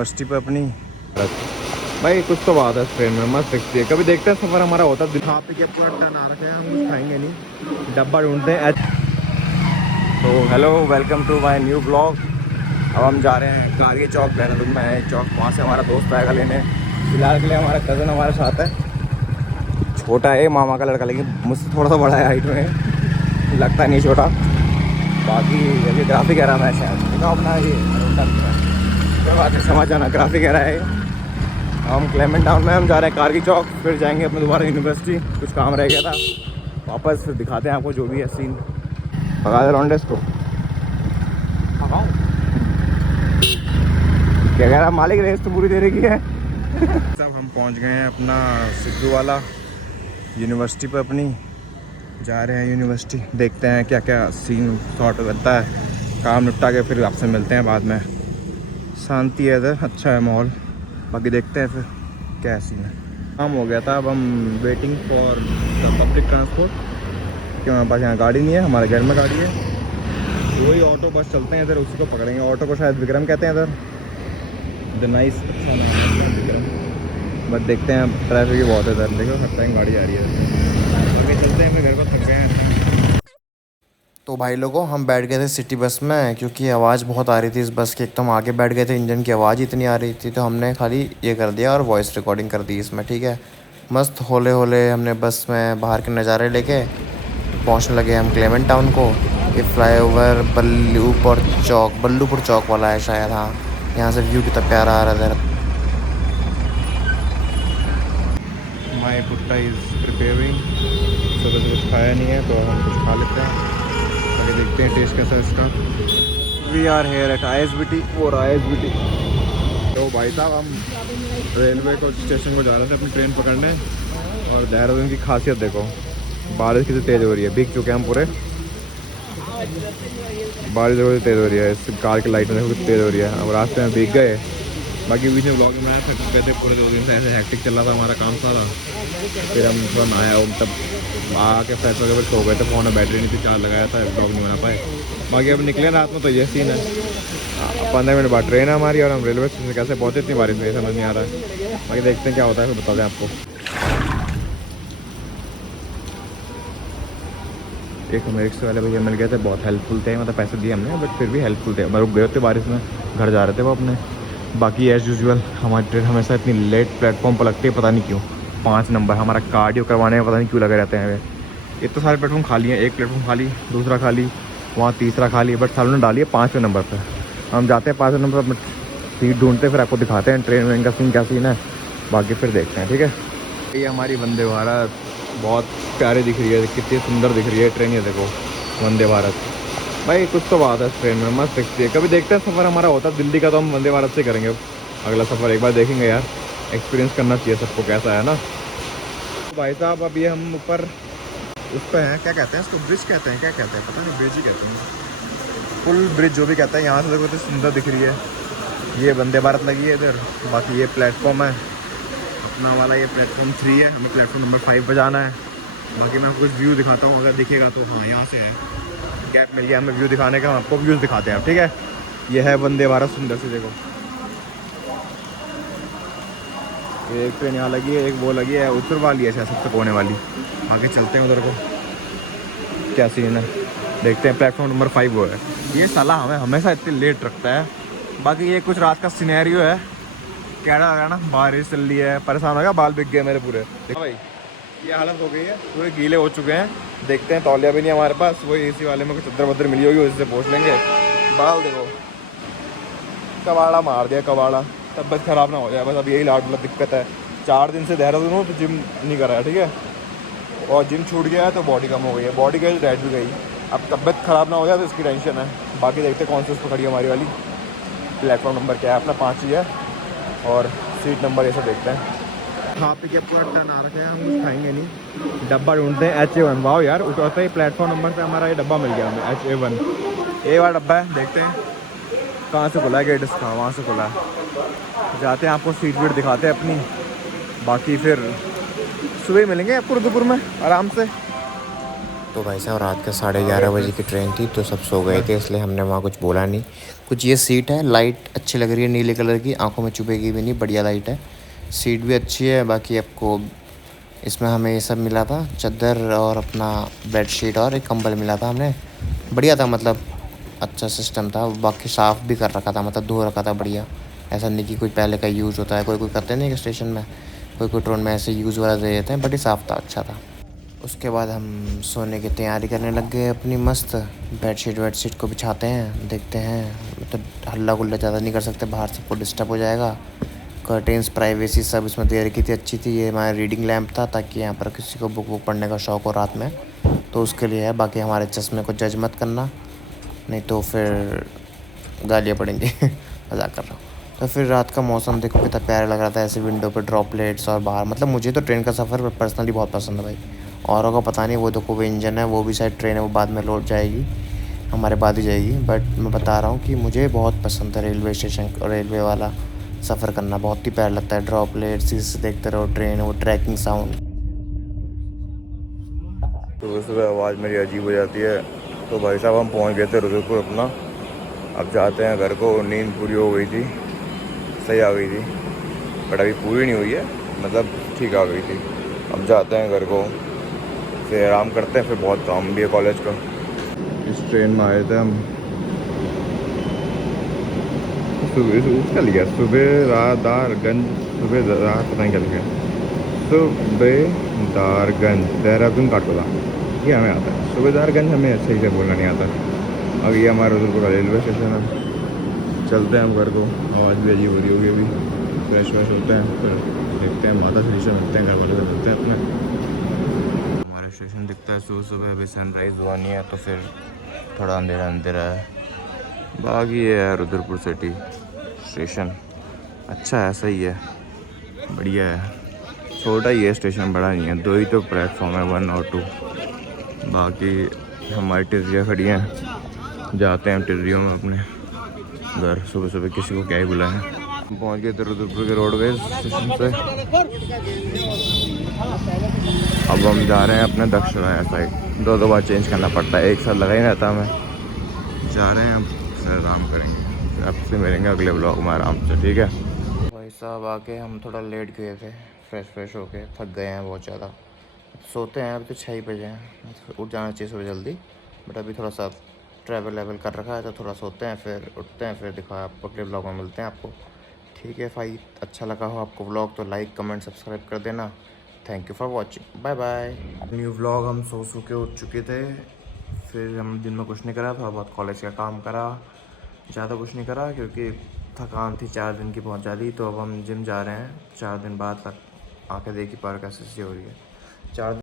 University पे अपनी भाई कुछ तो बात है इस ट्रेन में मस्त दिखती है। कभी देखते हैं सफ़र हमारा होता है दिखा पे क्या पूरा टर्न आ रखा है, हम कुछ खाएंगे नहीं, डब्बा ढूंढते हैं। तो hello, welcome to my new blog. अब हम जा रहे हैं कारगी चौक, देहरादून में है चौक, वहाँ से हमारा दोस्त आएगा लेने। फिलहाल के लिए हमारा कज़न हमारे साथ है, छोटा है, मामा का लड़का, लेकिन मुझसे थोड़ा सा बड़ा है हाइट में, लगता नहीं छोटा। बाकी ये ग्राफिक कह रहा मैं शायद देखा अपना ये क्या बात है, समझ आना ग्राफिक कह रहा है। हम क्लेमेंट टाउन में हम जा रहे हैं कारगी चौक, फिर जाएंगे अपने दोबारा यूनिवर्सिटी, कुछ काम रह गया था वापस, फिर दिखाते हैं आपको जो भी है सीन। भगा दे लॉन्डेस को, क्या कह रहा मालिक, रेस तो पूरी देर की है। सब हम पहुंच गए हैं अपना सिद्धू वाला यूनिवर्सिटी पे अपनी, जा रहे हैं यूनिवर्सिटी, देखते हैं क्या क्या सीन शॉट बनता है, काम निपटा के फिर आपसे मिलते हैं बाद में। शांति है इधर, अच्छा है माहौल, बाकी देखते हैं फिर क्या सीन है। काम हो गया था, अब हम waiting for the public transport, क्योंकि हमारे पास यहाँ गाड़ी नहीं है, हमारे घर में गाड़ी है, वही ऑटो बस चलते हैं इधर, उसी को पकड़ेंगे। ऑटो को शायद विक्रम कहते हैं इधर, द नाइस, अच्छा नाम है विक्रम। बट देखते हैं, ट्रैफिक बहुत है इधर, देखो हर टाइम गाड़ी आ रही है। बाकी चलते हैं, अपने घर को थक गए हैं। तो भाई लोगों, हम बैठ गए थे सिटी बस में, क्योंकि आवाज़ बहुत आ रही थी इस बस की, एक तो हम आगे बैठ गए थे, इंजन की आवाज़ इतनी आ रही थी, तो हमने खाली ये कर दिया और वॉइस रिकॉर्डिंग कर दी इसमें, ठीक है। मस्त होले होले हमने बस में बाहर के नज़ारे लेके पहुंचने लगे हम क्लेमेंट टाउन को। ये फ्लाईओवर बल्लूपुर चौक वाला है शायद, हाँ। यहाँ से व्यू कितना प्यारा आ रहा है। माई पुट्टा इज़ प्रिपेयरिंग, सुबह से कुछ खाया नहीं है तो हम कुछ खा लेते हैं, आगे देखते हैं टेस्ट कैसा है इसका। We are here at ISBT और ISBT। तो भाई साहब, हम रेलवे को स्टेशन को जा रहे थे अपनी ट्रेन पकड़ने, और देहरादून की खासियत देखो, बारिश कितनी तेज़ हो रही है, भीग चुके हैं हम पूरे, बारिश देखो तेज़ हो रही है, इस कार की लाइट में देखो कितनी तेज़ हो रही है, अब रास्ते में भीग गए। बाकी बीच में ब्लॉग में बनाया था, गए थे पूरे 2 दिन से, ऐसे हैक्टिक चल रहा था हमारा काम सारा। फिर हम थोड़ा नहाया, तब आके फ्रेश वगैरह सो गए थे, फ़ोन में बैटरी नहीं थी, चार्ज लगाया था, ब्लॉग नहीं बना पाए। बाकी अब निकले रात में तो ये सीन है, 15 मिनट बाद ट्रेन है हमारी, और हम रेलवे स्टेशन कैसे पहुँचे इतनी बारिश में, समझ नहीं आ रहा है। बाकी देखते हैं क्या होता है, फिर बता दें आपको। एक हमें रिक्शे वाले भैया मिल गए थे, बहुत हेल्पफुल थे, मतलब पैसे दिए हमने बट फिर भी हेल्पफुल थे। रुक गए थे बारिश में, घर जा रहे थे वो अपने। बाकी एज़ यूजुअल हमारी ट्रेन हमेशा इतनी लेट प्लेटफॉर्म पर लगती है, पता नहीं क्यों। 5 नंबर हमारा कार्डियो करवाने में पता नहीं क्यों लगे रहते हैं वे। इतने सारे प्लेटफॉर्म खाली हैं, एक प्लेटफॉर्म खाली, दूसरा खाली, वहाँ तीसरा खाली, बट सालों ने डाली है 5वें नंबर पर। हम जाते हैं 5वें नंबर पर, सीट ढूंढते, फिर आपको दिखाते हैं ट्रेन वेन का सीन क्या सीन है, बाकी फिर देखते हैं, ठीक है। ये हमारी वंदे भारत बहुत प्यारी दिख रही है, कितनी सुंदर दिख रही है ट्रेन, ये देखो वंदे भारत। भाई कुछ तो बात है इस ट्रेन में, मस्त दिखती है। कभी देखते हैं सफ़र हमारा होता है दिल्ली का, तो हम वंदे भारत से करेंगे अब अगला सफ़र, एक बार देखेंगे यार, एक्सपीरियंस करना चाहिए सबको कैसा है ना। तो भाई साहब, अब ये हम ऊपर उस पर हैं, क्या कहते हैं इसको, ब्रिज कहते हैं, क्या कहते हैं पता नहीं, ब्रिज ही कहते हैं, पुल ब्रिज जो भी कहते हैं। यहाँ से देखो कितनी सुंदर दिख रही है, ये वंदे भारत लगी है इधर। बाकी ये प्लेटफॉर्म है अपना वाला, ये प्लेटफॉर्म 3 है, हमें प्लेटफॉर्म नंबर 5 पर जाना है। बाकी मैं आपको कुछ व्यू दिखाता हूँ, अगर दिखेगा तो, हाँ यहाँ से है, गैप मिल गया हमें व्यू दिखाने का, हम आपको व्यूज़ दिखाते हैं, ठीक है। ये है वंदे भारत, सुंदर से देखो, एक ट्रेन यहाँ लगी है, एक वो लगी है ऊपर वाली है शायद सबसे कोने वाली। आगे चलते हैं उधर को, क्या सीन है देखते हैं। प्लेटफॉर्म नंबर 5 वो है, ये साला हमें हमेशा इतनी लेट रखता है। बाकी ये कुछ रात का सिनेरियो है, कह रहा है ना, बारिश चल रही है, परेशान हो गया, बाल बिक गए मेरे पूरे। देखो भाई, ये हालत हो गई है, पूरे गीले हो चुके हैं। देखते हैं, तौलिया भी नहीं हमारे पास, वही AC वाले में कुछ चद्दर वद्दर मिली होगी, उससे पोंछ लेंगे। बाल देखो, कबाड़ा मार दिया कबाड़ा, तबियत ख़राब ना हो जाए बस, अब यही लाड दिक्कत है। 4 दिन से देहरादून हूँ तो जिम नहीं करा है, ठीक है, और जिम छूट गया है तो बॉडी कम हो गई है, बॉडी गई डाइट भी गई, अब तबियत ख़राब ना हो जाए तो इसकी टेंशन है। बाकी देखते हैं कौन सी उस पर खड़ी है हमारी वाली, प्लेटफॉर्म नंबर क्या है अपना, 5 ही है, और सीट नंबर ये सब देखते हैं। खा पी के पूरा टर्न आ रखा है, हम कुछ खाएंगे नहीं, डब्बा ढूंढते हैं HA1। वाह यार, उतरते ही प्लेटफॉर्म नंबर पे हमारा ये डब्बा मिल गया हमें, HA1, ये वाला डब्बा है। देखते हैं कहाँ से खुला है गेट इसका, वहाँ से खुला है, जाते हैं, आपको सीट वीट दिखाते हैं अपनी। बाकी फिर सुबह मिलेंगे आपको रुद्रपुर में आराम से, तो भाई साहब रात का 11:30 बजे की ट्रेन थी, तो सब सो गए थे, इसलिए हमने वहाँ कुछ बोला नहीं। कुछ ये सीट है, लाइट अच्छी लग रही है नीले कलर की, आंखों में चुभेगी भी नहीं, बढ़िया लाइट है। सीट भी अच्छी है। बाकी आपको इसमें हमें ये सब मिला था, चादर और अपना बेडशीट और एक कंबल मिला था हमें। बढ़िया था, मतलब अच्छा सिस्टम था। बाकी साफ़ भी कर रखा था, मतलब धो रखा था बढ़िया। ऐसा नहीं कि कोई पहले का यूज़ होता है, कोई कोई करते नहीं कि स्टेशन में, कोई कोई ट्रेन में ऐसे यूज़ वाला दे देते हैं, बट ये साफ़ था, अच्छा था। उसके बाद हम सोने की तैयारी करने लग गए अपनी मस्त। बेडशीट वेडशीट को बिछाते हैं, देखते हैं। तो हल्ला गुल्ला ज़्यादा नहीं कर सकते, बाहर सबको डिस्टर्ब हो जाएगा। कर्टेंस प्राइवेसी सब इसमें दे रखी थी, अच्छी थी। ये हमारा रीडिंग लैम्प था, ताकि यहाँ पर किसी को बुक बुक पढ़ने का शौक़ हो रात में, तो उसके लिए है। बाकी हमारे चश्मे को जज मत करना, नहीं तो फिर गालियाँ पड़ेंगी। मजाक कर रहा हूँ। तो फिर रात का मौसम देखो कितना प्यारा लग रहा था, ऐसे विंडो पे ड्रॉपलेट्स और बाहर। मतलब मुझे तो ट्रेन का सफ़र पर्सनली बहुत पसंद है भाई। औरों को पता नहीं, वो देखो वो इंजन है, वो भी शायद ट्रेन है, वो बाद में लौट जाएगी, हमारे बाद ही जाएगी। बट मैं बता रहा हूँ कि मुझे बहुत पसंद है रेलवे स्टेशन, रेलवे वाला सफ़र करना बहुत ही प्यारा लगता है। ड्रॉपलेट्स से देखते रहो ट्रेन, वो ट्रैकिंग साउंड। सुबह सुबह आवाज़ मेरी अजीब हो जाती है। तो भाई साहब हम पहुंच गए थे रुद्रपुर अपना, अब जाते हैं घर को। नींद पूरी हो गई थी, सही आ गई थी, बट अभी पूरी नहीं हुई है, मतलब ठीक आ गई थी। अब जाते हैं घर को, फिर आराम करते हैं, फिर बहुत काम भी है कॉलेज का। इस ट्रेन में आए थे हम सुबह, उसका लिखा सुबेदारगंज, सुबेदार पता नहीं क्या लिखा है, सुबेदारगंज देहरादून काटोला, ये हमें आता है। सुबेदारगंज हमें सही से बोलना नहीं आता। अब ये हमारा रुद्रपुर का रेलवे स्टेशन है। चलते हैं हम घर को, आवाज़ भी अजीब हो रही होगी अभी। फ्रेश व्रेश होते हैं, फिर देखते हैं माता श्री से मिलते हैं, घर वाले से मिलते हैं अपने। हमारा स्टेशन दिखता है सुबह सुबह, अभी सनराइज़ हुआ नहीं है, तो फिर थोड़ा अंधेरा अंधेरा है। बाकी ये है रुद्रपुर सिटी स्टेशन, अच्छा है, सही है, बढ़िया है। छोटा ही है स्टेशन, बड़ा नहीं है, 2 ही तो प्लेटफॉर्म है, 1 और 2। बाकी हमारी टिर्रियाँ खड़ी हैं, जाते हैं टिर्रियों में अपने घर। सुबह सुबह किसी को क्या ही बुलाएं। हम पहुँच गए थे रुद्रपुर के रोडवेज स्टेशन से। अब हम जा रहे हैं अपने दक्षिण साइड। 2 बार चेंज करना पड़ता है, एक साथ लगा ही रहता हमें। जा रहे हैं हम, फिर आराम करेंगे, फिर आपसे मिलेंगे अगले ब्लॉग में आराम से, ठीक है। भाई साहब आके हम थोड़ा लेट गए थे, फ्रेश होके थक गए हैं बहुत ज़्यादा। सोते हैं, अभी तो 6 ही बजे हैं, उठ जाना चाहिए सुबह जल्दी, बट अभी थोड़ा सा ट्रैवल लेवल कर रखा है, तो थोड़ा सोते हैं, फिर उठते हैं, फिर दिखाओ आपको अगले ब्लॉग में मिलते हैं आपको, ठीक है भाई। अच्छा लगा हो आपको ब्लॉग तो लाइक कमेंट सब्सक्राइब कर देना। Thank you for watching, bye bye. New vlog. हम सो के उठ चुके थे, फिर हम दिन में कुछ नहीं करा, थोड़ा बहुत कॉलेज का काम करा, ज़्यादा कुछ नहीं करा क्योंकि थकान थी 4 दिन की बहुत ज़्यादा। तो अब हम जिम जा रहे हैं 4 दिन बाद तक। आंखें देखी पार कैसे हो रही है 4